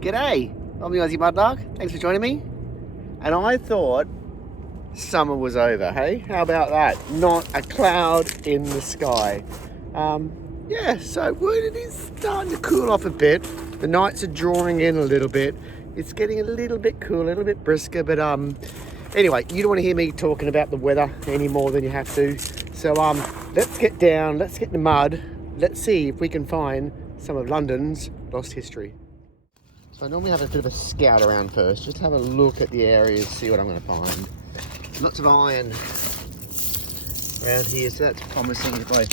G'day, I'm the Aussie Mudlark. Thanks for joining me. And I thought summer was over, hey? How about that? Not a cloud in the sky. Yeah, so it is starting to cool off a bit. The nights are drawing in a little bit. It's getting a little bit cool, a little bit brisker, but anyway, you don't want to hear me talking about the weather any more than you have to. So let's get down, let's get in the mud. Let's see if we can find some of London's lost history. So I normally have a bit of a scout around first, just have a look at the areas, see what I'm going to find. Lots of iron around here, so that's promising. If I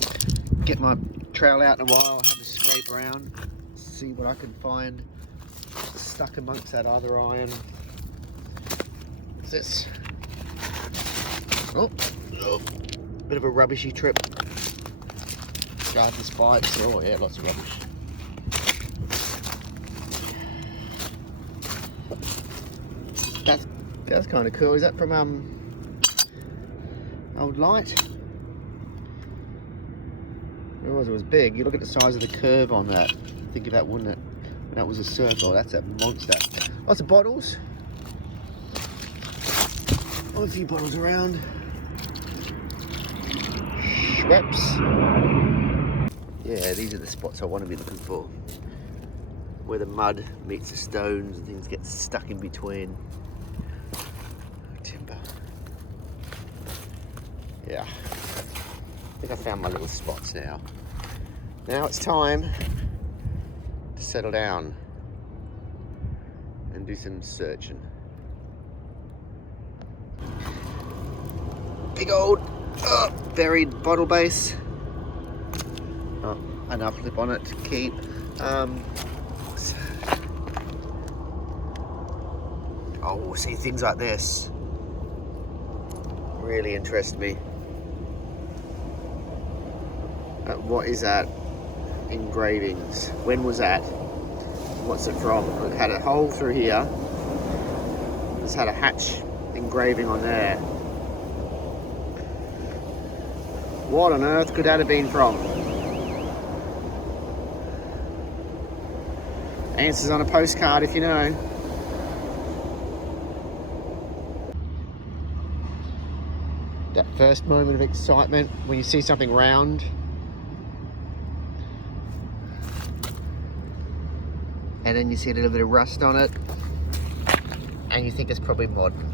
get my trowel out in a while, I'll have a scrape around, see what I can find stuck amongst that other iron. What's this? Oh, bit of a rubbishy trip. Guard the spikes. Oh yeah, lots of rubbish. That's kind of cool. Is that from old light? It was big. You look at the size of the curve on that. Think of that, wouldn't it? When that was a circle. That's a monster. Lots of bottles. Oh, a few bottles around. Schweppes. Yeah, these are the spots I want to be looking for. Where the mud meets the stones and things get stuck in between. Timber. Yeah. I think I found my little spots now. Now it's time to settle down and do some searching. Big old buried bottle base. Oh, enough lip on it to keep. Oh, see, things like this really interest me. What is that? Engravings. When was that? What's it from? It had a hole through here. It's had a hatch engraving on there. What on earth could that have been from? Answers on a postcard if you know. That first moment of excitement when you see something round. And then you see a little bit of rust on it. And you think it's probably modern.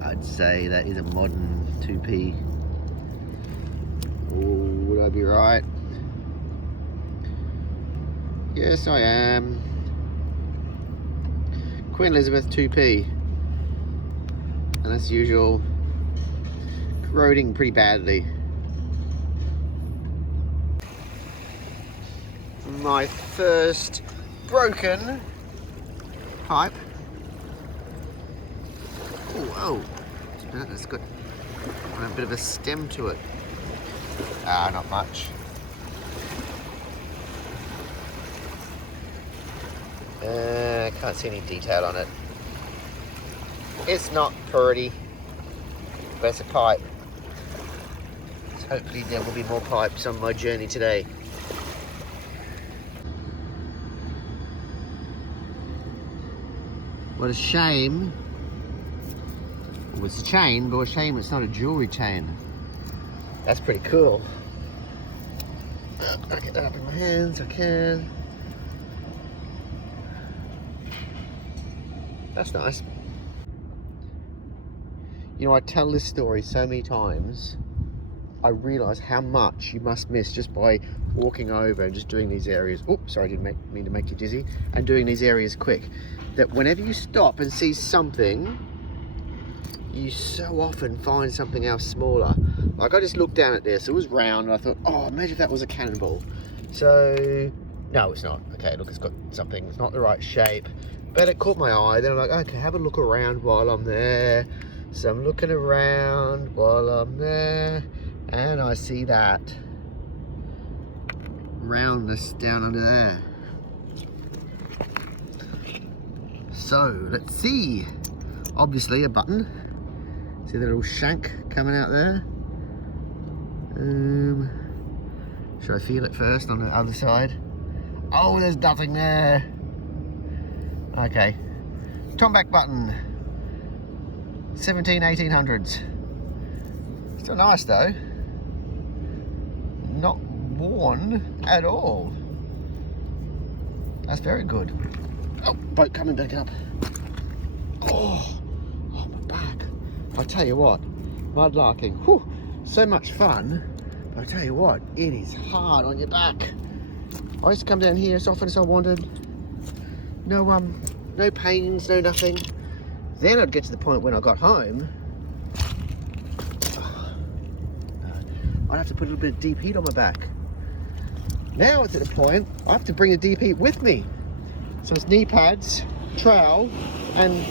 I'd say that is a modern 2p. Oh, would I be right? Yes, I am. Queen Elizabeth 2p. And as usual, corroding pretty badly. My first broken pipe. Oh, whoa. That's got a bit of a stem to it. Ah, not much. Can't see any detail on it. It's not pretty, but it's a pipe. So hopefully there will be more pipes on my journey today. What a shame. Well, it's a chain, but a shame it's not a jewellery chain. That's pretty cool. I'll get that up in my hands, I can. That's nice. You know, I tell this story so many times, I realise how much you must miss just by walking over and just doing these areas. Oops, sorry, I didn't mean to make you dizzy. And doing these areas quick. That whenever you stop and see something, you so often find something else smaller. Like I just looked down at this, it was round, and I thought, oh, imagine if that was a cannonball. So, no, it's not. Okay, look, it's got something, it's not the right shape, but it caught my eye. Then I'm like, okay, have a look around while I'm there. So I'm looking around while I'm there, and I see that roundness down under there. So, let's see. Obviously a button. See the little shank coming out there? Should I feel it first on the other side? Oh, there's nothing there. Okay. Tomback button. 1800s. Still nice though. Not worn at all. That's very good. Oh, boat coming back up. Oh, my back. I tell you what, mudlarking, whew, so much fun. But I tell you what, it is hard on your back. I used to come down here as often as I wanted. No pains, no nothing. Then I'd get to the point when I got home, I'd have to put a little bit of deep heat on my back. Now it's at the point I have to bring the deep heat with me. So it's knee pads, trowel, and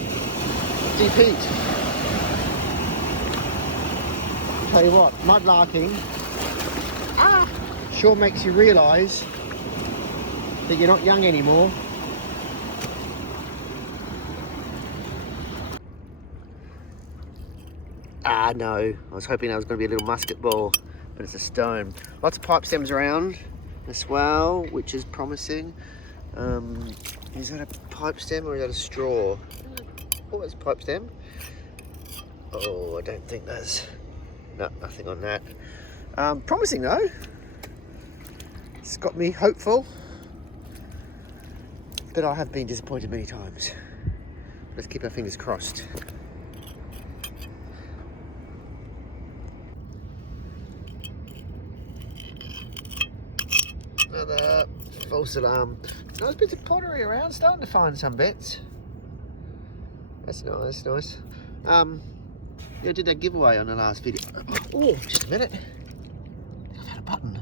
deep heat. Tell you what, mudlarking sure makes you realise that you're not young anymore. No, I was hoping that was going to be a little musket ball, but it's a stone. Lots of pipe stems around as well, which is promising. Is that a pipe stem or is that a straw? Oh, it's a pipe stem. Oh, I don't think there's nothing on that. Promising though. It's got me hopeful, but I have been disappointed many times. Let's keep our fingers crossed. Another false alarm. Nice bits of pottery around, starting to find some bits. That's nice, nice. Yeah, I did that giveaway on the last video. Oh, just a minute. I've had a button.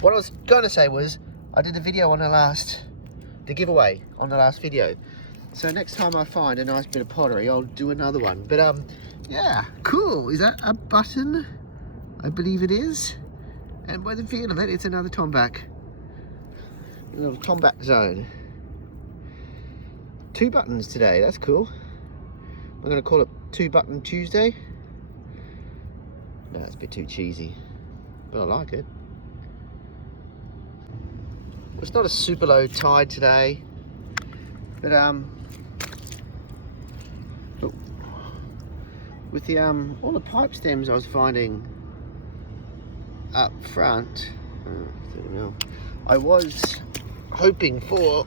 What I was going to say was, I did a video on the giveaway on the last video. So next time I find a nice bit of pottery, I'll do another one. But yeah, cool. Is that a button? I believe it is. And by the feel of it, it's another tomback. A little tomback zone. 2 buttons today, that's cool. I'm going to call it 2 Button Tuesday. No, it's a bit too cheesy, but I like it. Well, it's not a super low tide today, but with the all the pipe stems I was finding up front, I was hoping for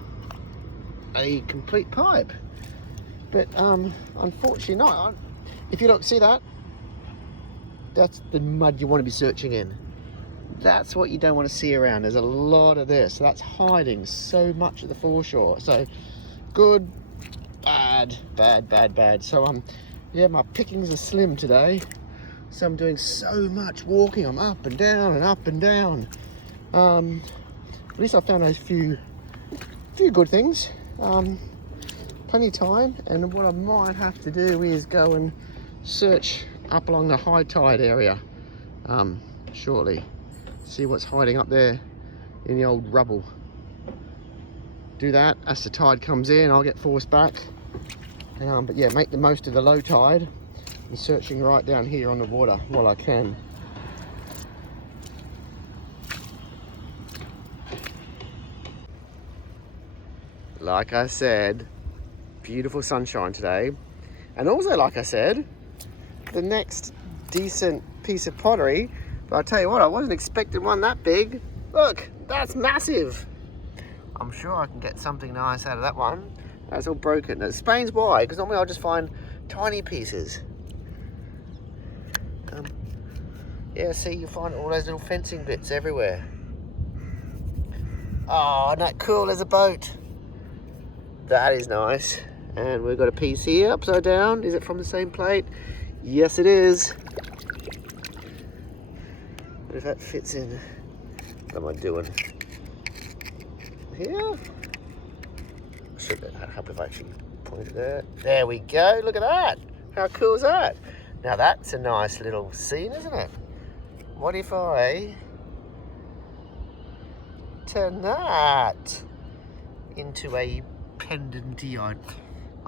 a complete pipe, but unfortunately not. If you look, see that? That's the mud you want to be searching in. That's what you don't want to see around. There's a lot of this. That's hiding so much of the foreshore. So good, bad, bad, bad, bad. So yeah, my pickings are slim today. So I'm doing so much walking. I'm up and down and up and down. At least I found those few good things. Plenty of time, and what I might have to do is go and search up along the high tide area shortly. See what's hiding up there in the old rubble. Do that as the tide comes in. I'll get forced back. But yeah, make the most of the low tide. I'm searching right down here on the water while I can. Like I said, beautiful sunshine today. And also, like I said, the next decent piece of pottery. But I tell you what, I wasn't expecting one that big. Look, that's massive. I'm sure I can get something nice out of that one. That's all broken. It explains why, because normally I'll just find tiny pieces. Yeah, see, you find all those little fencing bits everywhere. Oh, isn't that cool? There's a boat. That is nice. And we've got a piece here, upside down. Is it from the same plate? Yes, it is. What if that fits in? What am I doing? Here? Should help if I actually point it there. There we go. Look at that. How cool is that? Now that's a nice little scene, isn't it? What if I turn that into a pendenty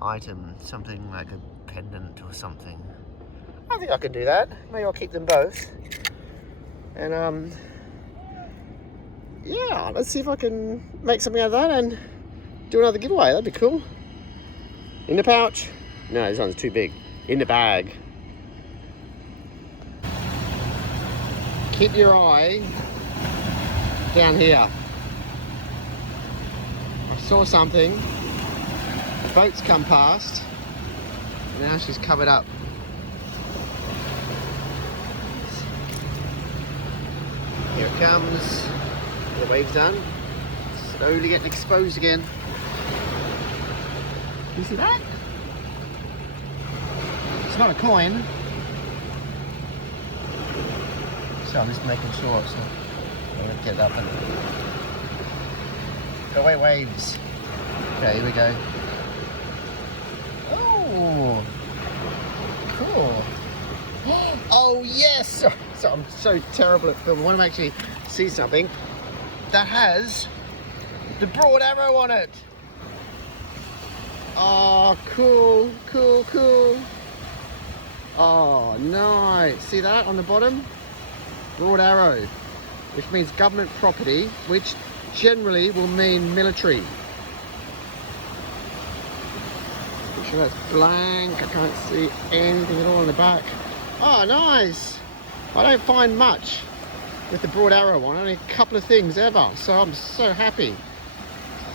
item, something like a pendant or something? I think I can do that. Maybe I'll keep them both. And yeah, let's see if I can make something out of that and do another giveaway. That'd be cool. In the pouch. No, this one's too big. In the bag. Keep your eye down here. I saw something. The boat's come past. Now she's covered up. Here it comes. The wave's done. Slowly getting exposed again. You see that? It's not a coin. So I'm just making sure. So I'm going to get it up and go away, waves. Okay, here we go. Oh, cool. Oh yes! So I'm so terrible at filming. I want to actually see something that has the broad arrow on it. Oh, cool, cool, cool. Oh, nice. See that on the bottom? Broad arrow, which means government property, which generally will mean military. Make sure that's blank. I can't see anything at all in the back. Oh, nice. I don't find much with the broad arrow on, only a couple of things ever, so I'm so happy.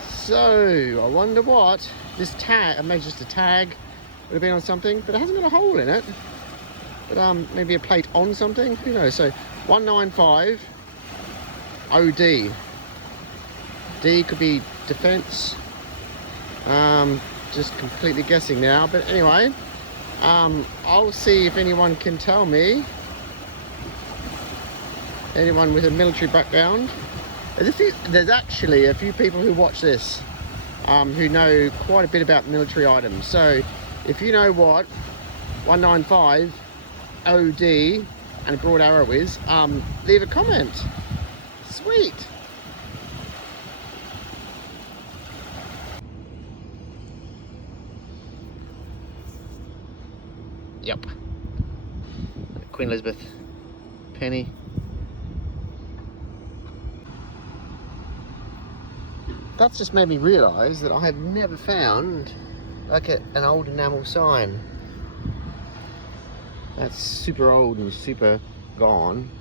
So I wonder what this tag, maybe just a tag would have been on something, but it hasn't got a hole in it. But maybe a plate on something, who knows. So 195 OD. D could be defense. Just completely guessing now, but anyway, I'll see if anyone can tell me. Anyone with a military background. There's actually a few people who watch this who know quite a bit about military items. So if you know what 195 OD and a broad arrow is, leave a comment. Sweet. Yep. Queen Elizabeth penny. That's just made me realise that I have never found like an old enamel sign. That's super old and super gone.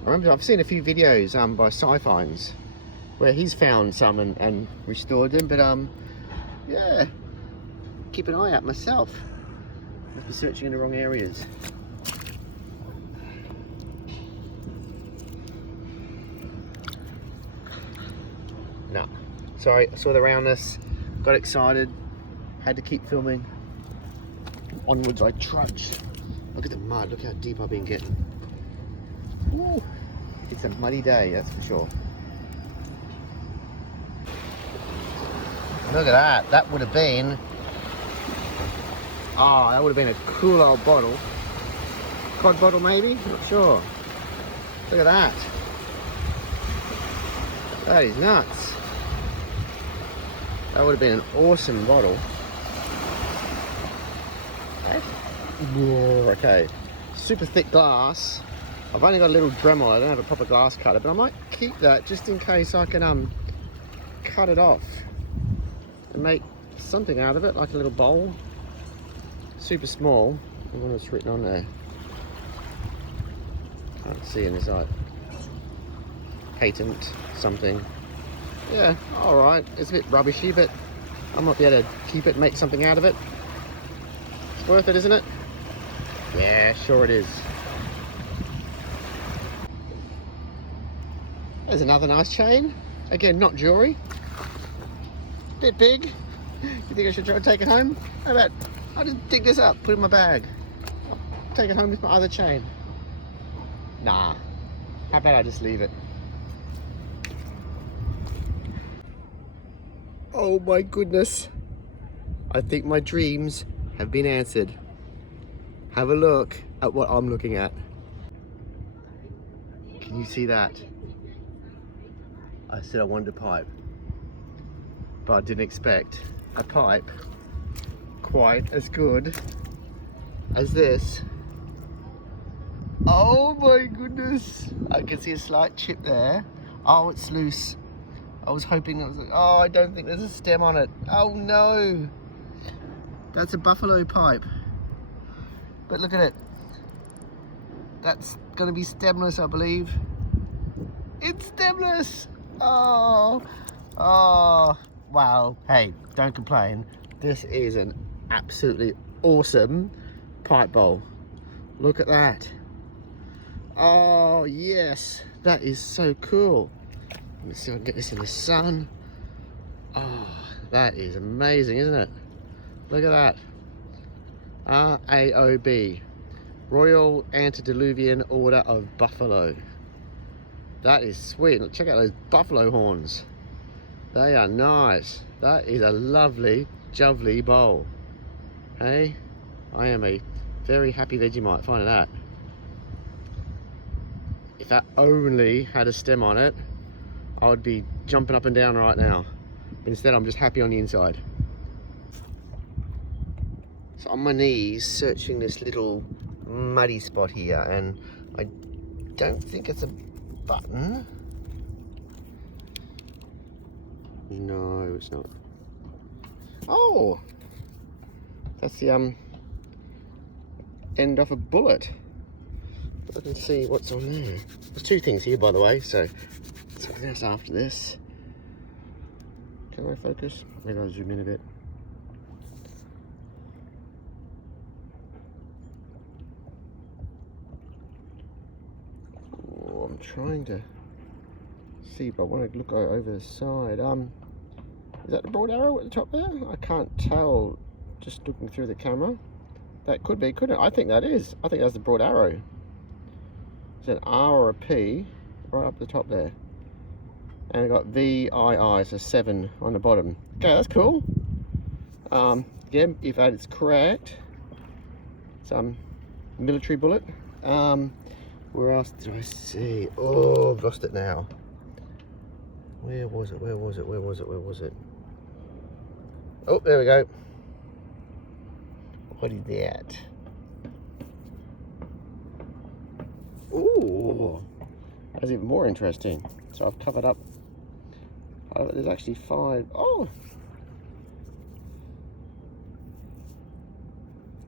I remember I've seen a few videos by Sci-Fines where he's found some and restored them, but yeah, keep an eye out myself. Must be searching in the wrong areas. No. Sorry, I saw the roundness, got excited, had to keep filming. Onwards I trudged. Look at the mud, look how deep I've been getting. Ooh, it's a muddy day, that's for sure. Look at that, that would have been, oh, that would have been a cool old bottle. Cod bottle maybe, not sure. Look at that. That is nuts. That would have been an awesome bottle. Okay, super thick glass. I've only got a little Dremel, I don't have a proper glass cutter, but I might keep that just in case I can cut it off and make something out of it, like a little bowl. Super small. I wonder what's written on there. Can't see in this, like patent something. Yeah, alright, it's a bit rubbishy, but I might be able to keep it and make something out of it. It's worth it, isn't it? Yeah, sure it is. There's another nice chain. Again, not jewellery. Bit big. You think I should try to take it home? How about I'll just dig this up, put it in my bag. I'll take it home with my other chain. Nah. How about I just leave it? Oh my goodness. I think my dreams have been answered. Have a look at what I'm looking at. Can you see that? I said I wanted a pipe, but I didn't expect a pipe quite as good as this. Oh my goodness. I can see a slight chip there. Oh, it's loose. I was hoping it was. Oh, I don't think there's a stem on it. Oh no, that's a buffalo pipe. But look at it. That's gonna be stemless, I believe. It's stemless. Oh, oh, wow. Hey, don't complain. This is an absolutely awesome pipe bowl. Look at that. Oh yes, that is so cool. Let me see if I can get this in the sun. Oh, that is amazing, isn't it? Look at that. RAOB, Royal Antediluvian Order of Buffalo. That is sweet. Look, check out those buffalo horns. They are nice. That is a lovely, jubbly bowl. Hey, I am a very happy Vegemite finding that. If that only had a stem on it, I would be jumping up and down right now. But instead, I'm just happy on the inside. So on my knees, searching this little muddy spot here, and I don't think it's a button. No, it's not. Oh, that's the end of a bullet. I can see what's on there. There's two things here, by the way, so something else after this. Can I focus? Maybe I'll zoom in a bit. Oh, I'm trying to see, but I want to look over the side. Is that the broad arrow at the top there? I can't tell just looking through the camera. That could be, couldn't it? I think that is. I think that's the broad arrow. It's an R or a P right up the top there. And I got VII, so 7 on the bottom. Okay, that's cool. Again, if that is correct, it's military bullet. Where else did I see? Oh, I've lost it now. Where was it? Where was it? Where was it? Where was it? Oh, there we go. What is that? Ooh, that's even more interesting. So I've covered up. There's actually 5. Oh,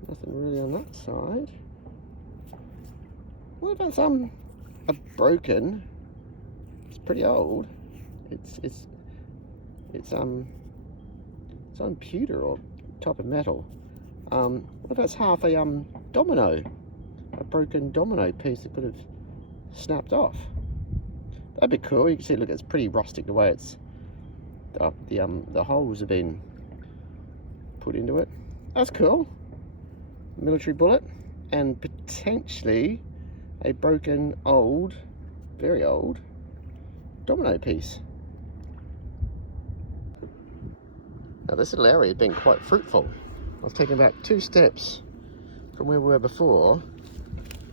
nothing really on that side. What about a broken? It's pretty old. It's on pewter or type of metal. What if that's half a domino? A broken domino piece that could have snapped off. That'd be cool. You can see, look, it's pretty rustic the way it's the holes have been put into it. That's cool. Military bullet, and potentially a broken old, very old domino piece. Now this little area has been quite fruitful. I've taken about 2 steps from where we were before,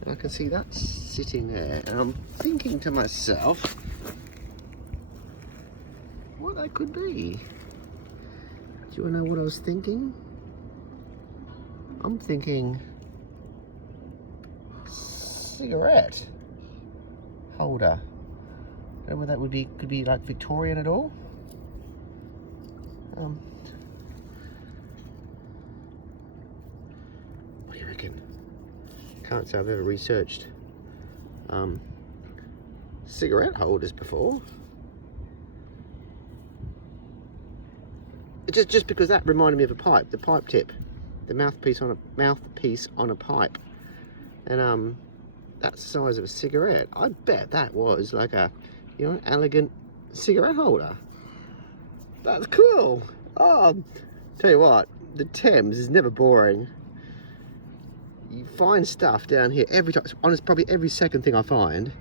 and I can see that sitting there, and I'm thinking to myself what that could be. Do you want to know what I was thinking? I'm thinking cigarette holder. Don't know whether that would be, could be like Victorian at all. What do you reckon? Can't say I've ever researched cigarette holders before. Just because that reminded me of a pipe, the pipe tip, the mouthpiece on a pipe, and that size of a cigarette. I bet that was like a, you know, an elegant cigarette holder. That's cool. Oh, tell you what, the Thames is never boring. You find stuff down here every time. Honestly, probably every second thing I find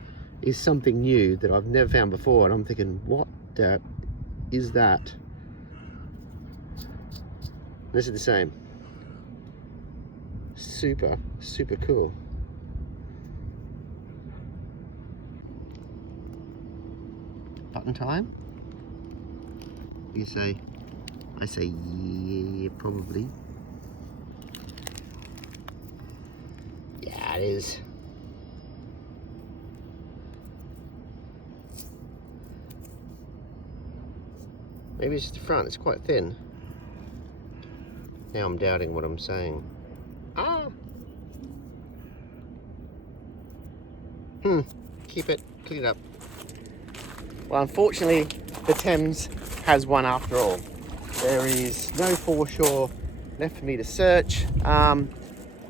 is something new that I've never found before, and I'm thinking, what the is that? This is the same. Super, super cool. Button time? You say? I say yeah, probably. Yeah, it is. Maybe it's just the front, it's quite thin. Now I'm doubting what I'm saying. Ah! Keep it, clean it up. Well, unfortunately, the Thames has won after all. There is no foreshore left for me to search. A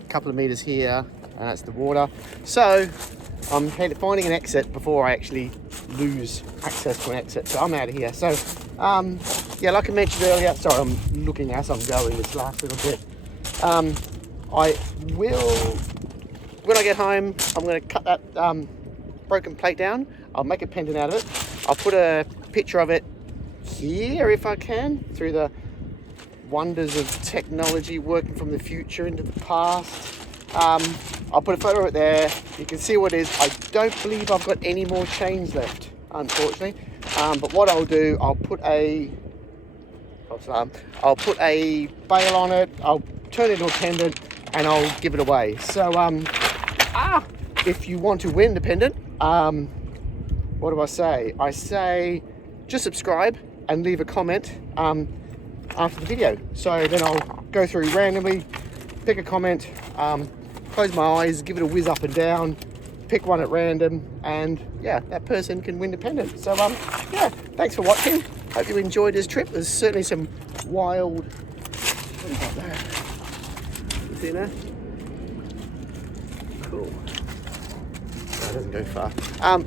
couple of meters here, and that's the water. So I'm finding an exit before I actually lose access to an exit. So I'm out of here. So yeah, like I mentioned earlier, sorry, I'm looking as I'm going this last little bit. I will, when I get home, I'm going to cut that broken plate down. I'll make a pendant out of it. I'll put a picture of it here if I can, through the wonders of technology working from the future into the past. I'll put a photo of it there. You can see what it is. I don't believe I've got any more chains left, unfortunately. But what I'll do, I'll put a bail on it. I'll turn it into a pendant and I'll give it away. So if you want to win the pendant, what do I say? I say just subscribe and leave a comment after the video. So then I'll go through randomly, pick a comment, close my eyes, give it a whiz up and down, pick one at random, and yeah, that person can win the pendant. So yeah, thanks for watching. Hope you enjoyed this trip. There's certainly some wild, what about that? You see that? Cool. No, it doesn't go far.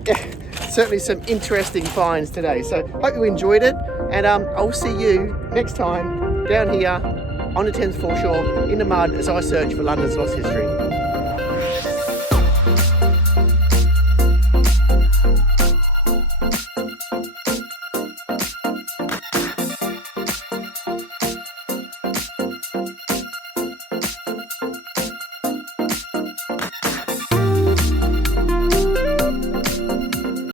Yeah, certainly some interesting finds today. So hope you enjoyed it, and I'll see you next time down here on the Thames foreshore in the mud as I search for London's lost history.